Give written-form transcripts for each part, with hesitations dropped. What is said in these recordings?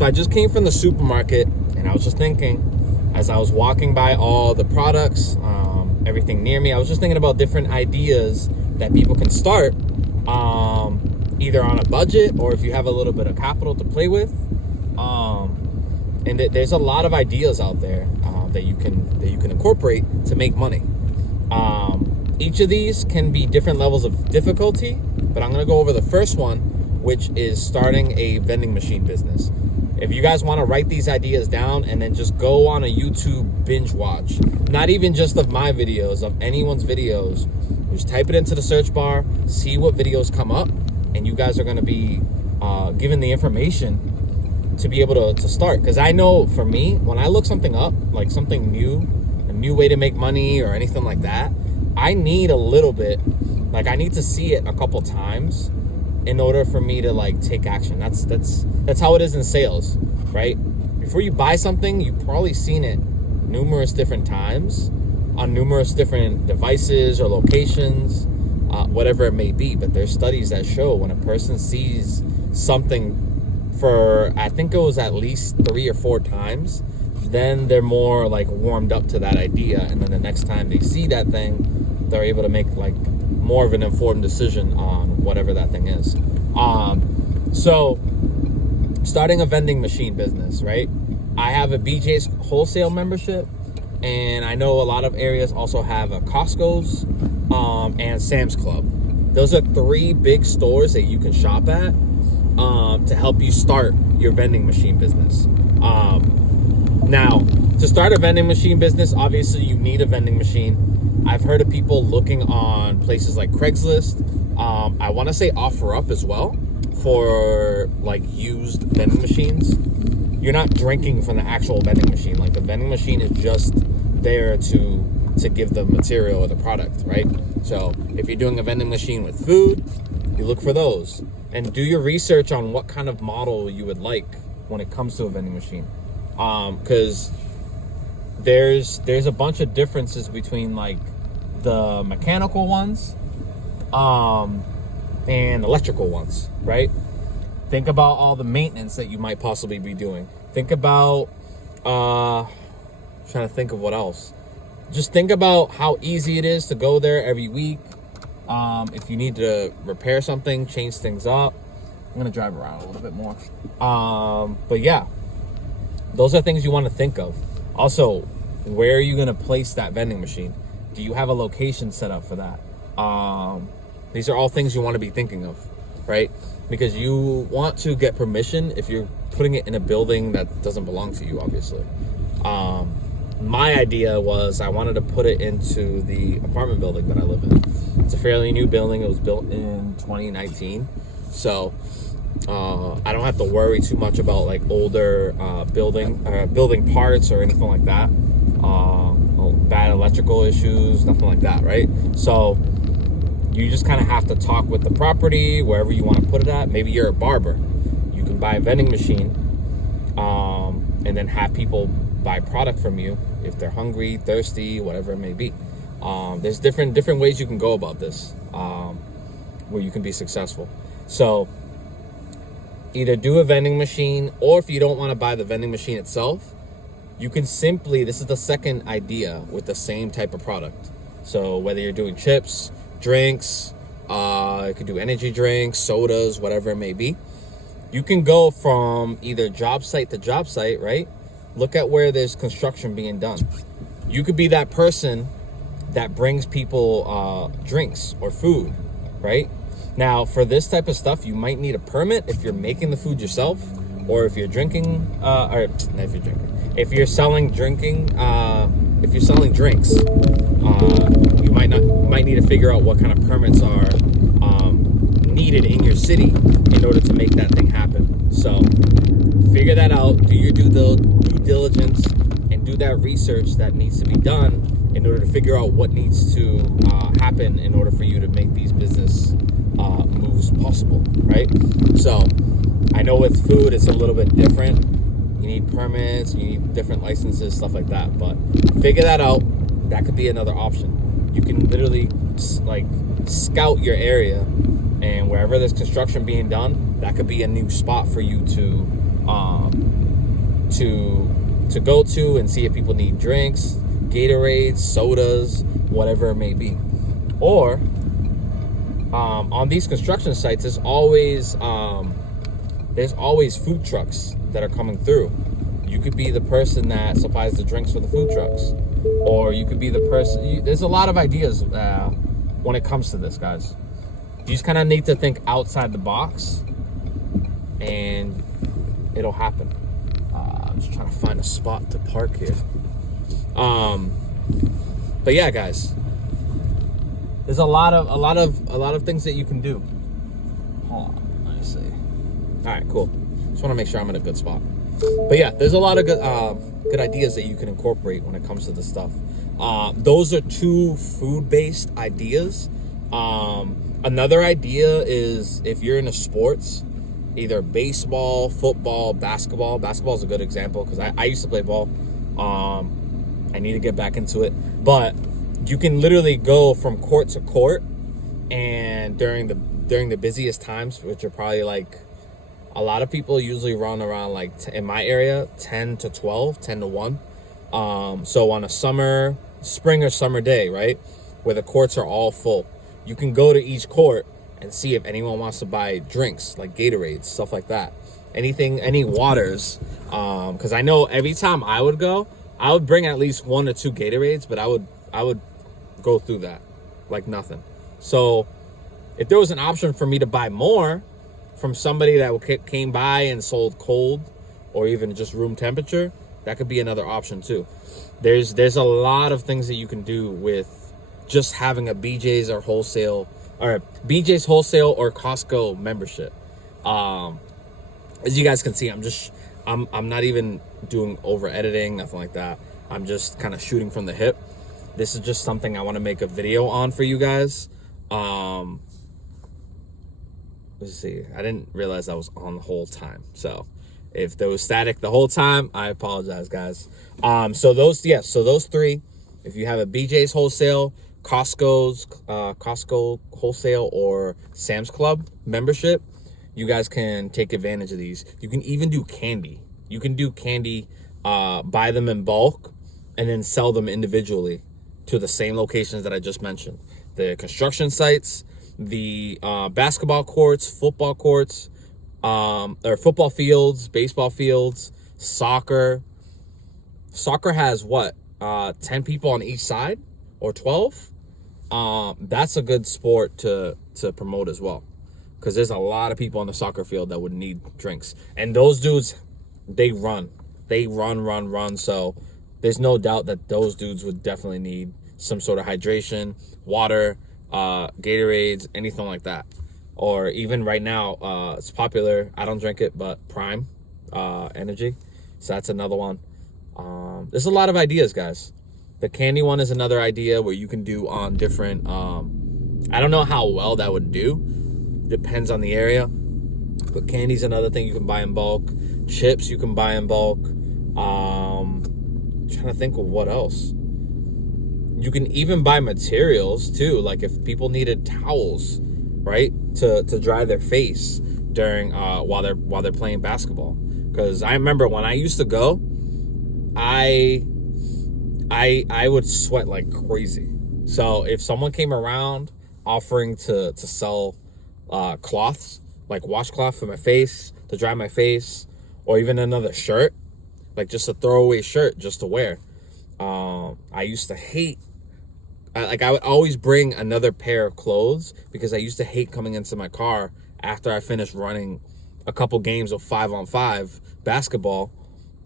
So I just came from the supermarket, and I was just thinking, as I was walking by all the products, everything near me, I was just thinking about different ideas that people can start, either on a budget or if you have a little bit of capital to play with. And there's a lot of ideas out there that you can incorporate to make money. Each of these can be different levels of difficulty, but I'm going to go over the first one, which is starting a vending machine business. If you guys want to write these ideas down and then just go on a YouTube binge watch, not even just of my videos, of anyone's videos, just type it into the search bar, see what videos come up, and you guys are going to be given the information to be able to start. Because I know for me, when I look something up, like something new, a new way to make money or anything like that, I need a little bit, like I need to see it a couple times in order for me to like take action. That's how it is in sales, right? Before you buy something, you've probably seen it numerous different times on numerous different devices or locations, whatever it may be. But there's studies that show when a person sees something for, I think it was at least 3 or 4 times, then they're more like warmed up to that idea, and then the next time they see that thing, they're able to make like more of an informed decision on whatever that thing is. So starting a vending machine business, right? I have a BJ's wholesale membership, and I know a lot of areas also have a Costco's and Sam's Club. Those are 3 big stores that you can shop at to help you start your vending machine business. Now, to start a vending machine business, obviously you need a vending machine. I've heard of people looking on places like Craigslist. I want to say OfferUp as well for like used vending machines. You're not drinking from the actual vending machine. Like the vending machine is just there to give the material or the product, right? So if you're doing a vending machine with food, you look for those and do your research on what kind of model you would like when it comes to a vending machine. Because there's a bunch of differences between like the mechanical ones and electrical ones, right? Think about all the maintenance that you might possibly be doing. Think about trying to think of what else. Just think about how easy it is to go there every week. If you need to repair something, change things up. I'm gonna drive around a little bit more. But yeah, those are things you want to think of. Also, where are you gonna place that vending machine? Do you have a location set up for that? These are all things you want to be thinking of, right? Because you want to get permission if you're putting it in a building that doesn't belong to you, obviously. My idea was I wanted to put it into the apartment building that I live in. It's a fairly new building. It was built in 2019. So I don't have to worry too much about like older building parts or anything like that. Bad electrical issues, nothing like that, right? So you just kind of have to talk with the property, wherever you want to put it at. Maybe you're a barber. You can buy a vending machine and then have people buy product from you if they're hungry, thirsty, whatever it may be. There's different ways you can go about this where you can be successful. So either do a vending machine, or if you don't want to buy the vending machine itself, you can simply, this is the second idea with the same type of product. So whether you're doing chips, drinks, you could do energy drinks, sodas, whatever it may be. You can go from either job site to job site, right? Look at where there's construction being done. You could be that person that brings people drinks or food, right? Now, for this type of stuff, you might need a permit if you're making the food yourself, or if you're drinking, if you're selling drinks, you might need to figure out what kind of permits are needed in your city in order to make that thing happen. So figure that out, do your due diligence, and do that research that needs to be done in order to figure out what needs to happen in order for you to make these business moves possible, right? So I know with food it's a little bit different. You need permits, you need different licenses, stuff like that, but figure that out. That could be another option. You can literally like scout your area, and wherever there's construction being done, that could be a new spot for you to to go to and see if people need drinks, Gatorades, sodas, whatever it may be. Or on these construction sites, there's always food trucks that are coming through. You could be the person that supplies the drinks for the food trucks, or you could be the person. There's a lot of ideas when it comes to this, guys. You just kind of need to think outside the box, and it'll happen. I'm just trying to find a spot to park here. But yeah, guys, there's a lot of things that you can do. Hold on, let me see. All right, cool. Just want to make sure I'm in a good spot. But yeah, there's a lot of good ideas that you can incorporate when it comes to this stuff. Those are two food-based ideas. Another idea is if you're into sports, either baseball, football, basketball. Basketball is a good example because I used to play ball. I need to get back into it. But you can literally go from court to court, and during the busiest times, which are probably like, a lot of people usually run around like in my area 10 to 12, 10 to 1. So on a spring or summer day, right, where the courts are all full, you can go to each court and see if anyone wants to buy drinks like Gatorades, stuff like that. Any waters. Because I know every time I would go, I would bring at least 1 or 2 Gatorades, but I would go through that like nothing. So if there was an option for me to buy more from somebody that came by and sold cold or even just room temperature, that could be another option too. There's a lot of things that you can do with just having a BJ's or BJ's wholesale or Costco membership. As you guys can see, I'm not even doing over editing, nothing like that. I'm just kind of shooting from the hip. This is just something I want to make a video on for you guys. Let's see. I didn't realize I was on the whole time. So if there was static the whole time, I apologize, guys. So those three, if you have a BJ's wholesale, Costco wholesale, or Sam's Club membership, you guys can take advantage of these. You can even do candy. You can do candy, buy them in bulk, and then sell them individually to the same locations that I just mentioned. The construction sites, the basketball courts, football courts, or football fields, baseball fields, soccer. Soccer has what? 10 people on each side, or 12? That's a good sport to promote as well, because there's a lot of people on the soccer field that would need drinks. And those dudes, they run. So there's no doubt that those dudes would definitely need some sort of hydration, water, Gatorades, anything like that. Or even right now, it's popular. I don't drink it, but Prime Energy. So that's another one. There's a lot of ideas, guys. The candy one is another idea where you can do on different. I don't know how well that would do. Depends on the area. But candy's another thing you can buy in bulk. Chips you can buy in bulk. Trying to think of what else. You can even buy materials too, like if people needed towels, right, to dry their face during while they're playing basketball. Because I remember when I used to go, I would sweat like crazy. So if someone came around offering to sell cloths, like washcloth for my face, to dry my face, or even another shirt, like just a throwaway shirt just to wear, I used to hate. I would always bring another pair of clothes because I used to hate coming into my car after I finished running a couple games of 5-on-5 basketball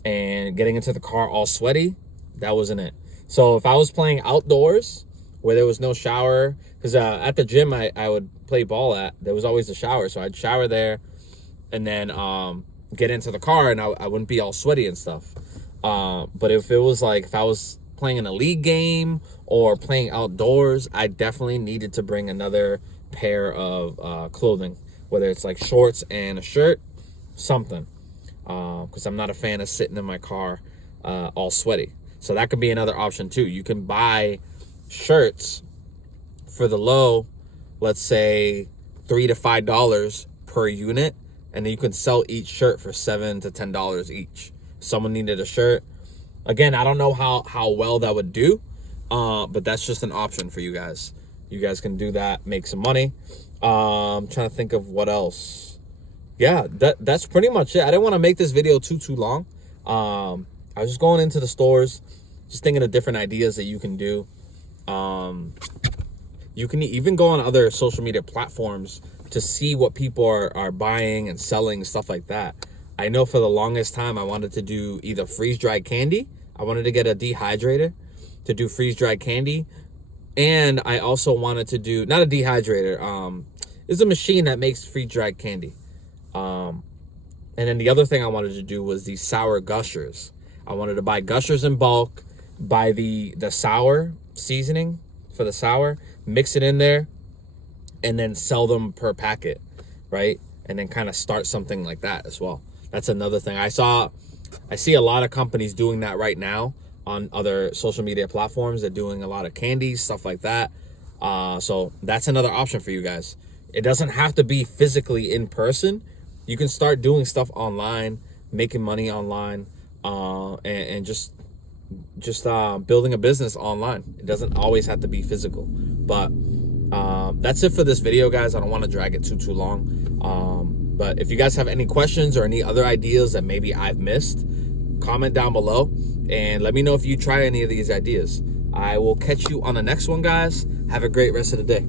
and getting into the car all sweaty. That wasn't it. So if I was playing outdoors where there was no shower, because at the gym I would play ball at, there was always a shower. So I'd shower there and then get into the car, and I wouldn't be all sweaty and stuff. But if it was like, if I was playing in a league game or playing outdoors, I definitely needed to bring another pair of clothing, whether it's like shorts and a shirt, something, because I'm not a fan of sitting in my car all sweaty. So that could be another option too. You can buy shirts for the low, let's say $3 to $5 per unit, and then you can sell each shirt for $7 to $10 each. someone needed a shirt. Again, I don't know how well that would do, but that's just an option for you guys. You guys can do that, make some money. Trying to think of what else. Yeah, that's pretty much it. I didn't want to make this video too long. I was just going into the stores, just thinking of different ideas that you can do. You can even go on other social media platforms to see what people are buying and selling, stuff like that. I know for the longest time I wanted to do either freeze-dried candy. I wanted to get a dehydrator to do freeze-dried candy. And I also wanted to do, not a dehydrator, it's a machine that makes freeze-dried candy. And then the other thing I wanted to do was these sour gushers. I wanted to buy gushers in bulk, buy the sour seasoning for the sour, mix it in there, and then sell them per packet, right? And then kind of start something like that as well. That's another thing. I see a lot of companies doing that right now on other social media platforms. They're doing a lot of candies, stuff like that. So that's another option for you guys. It doesn't have to be physically in person. You can start doing stuff online, making money online, and just building a business online. It doesn't always have to be physical. But that's it for this video, guys. I don't want to drag it too long. But if you guys have any questions or any other ideas that maybe I've missed, comment down below and let me know if you try any of these ideas. I will catch you on the next one, guys. Have a great rest of the day.